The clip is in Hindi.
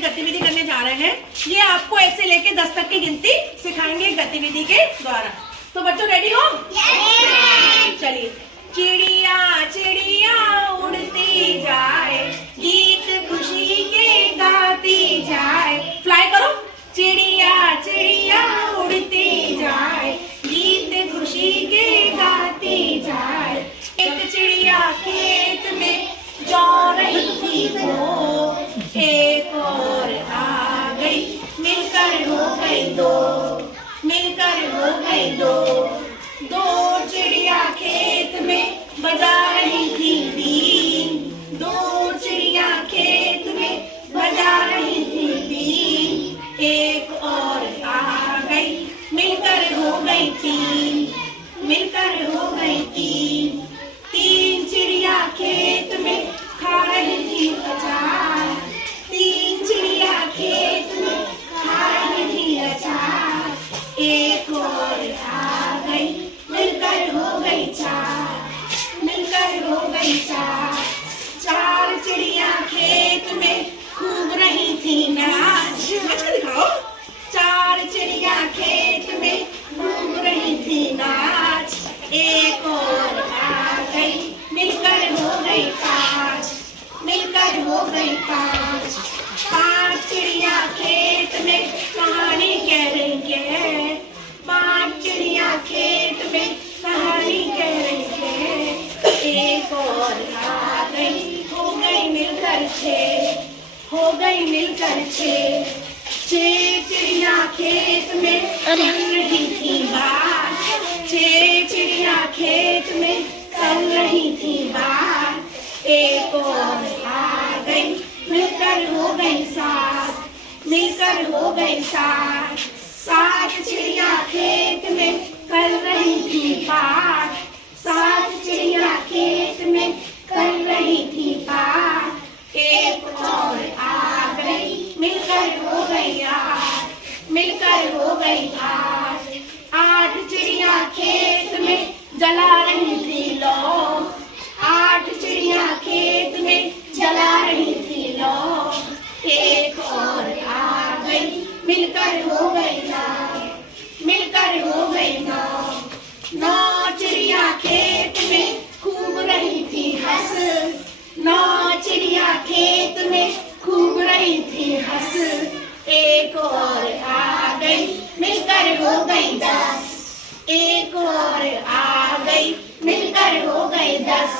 एक गतिविधि करने जा रहे हैं। ये आपको 1 से लेके 10 तक की गिनती सिखाएंगे गतिविधि के द्वारा। तो बच्चों रेडी हो? चलिए। चिड़िया चिड़िया उड़ती जाए, गीत खुशी के गाती जाए। फ्लाई करो। चिड़िया चिड़िया उड़ती जाए, गीत खुशी के गाती जाए। एक चिड़िया खेत में जा रही थी वो, एक और आ गई, मिलकर हो गई दो, मिलकर हो गई दो। दो चिड़िया खेत में बजा रही थी बीन, दो चिड़िया खेत में बजा रही थी बीन, एक और आ गई, मिलकर हो गई तीन, मिलकर हो गई तीन। तीन चिड़िया खेत में खा रही थी अचार, तीन चिड़िया खेत में खा रही थी अचार, एक और आ गई, मिलकर हो गई चार, मिलकर हो गई चार। चार चिड़िया खेत में खूब रही थी नाच, नाच के दिखाओ। चार चिड़िया खेत में खूब रही थी नाच, एक और आ गई, मिलकर हो गई पाँच, मिलकर हो गई पाँच। पांच चिड़िया खेत में कहानी कह रही है, पांच चिड़िया खेत में कहानी कह रही है, एक और आ गई, हो गई मिलकर छः, हो गई मिलकर छः। छः चिड़िया खेत में कर रही थी बात, छः चिड़िया खेत में कर रही थी बात, एक और आ गई, मिलकर हो गई सात, मिलकर हो गई सात। सात चिड़िया खेत में कर रही थी बात, सात चिड़िया खेत में कर रही थी बात, एक और आ गई, मिलकर हो गई आठ, मिलकर हो गई आठ। आठ चिड़िया खेत में जला रही थी लौ, आठ चिड़िया खेत में जला रही थी लौ, एक और आ गई, मिलकर हो गई नौ, मिलकर हो गई नौ। नौ चिड़िया खेत में खूब रही थी हंस, नौ चिड़िया खेत में खूब रही थी हंस, एक और आ गई, मिलकर हो गई 10, एक और आ गई, मिलकर हो गई 10।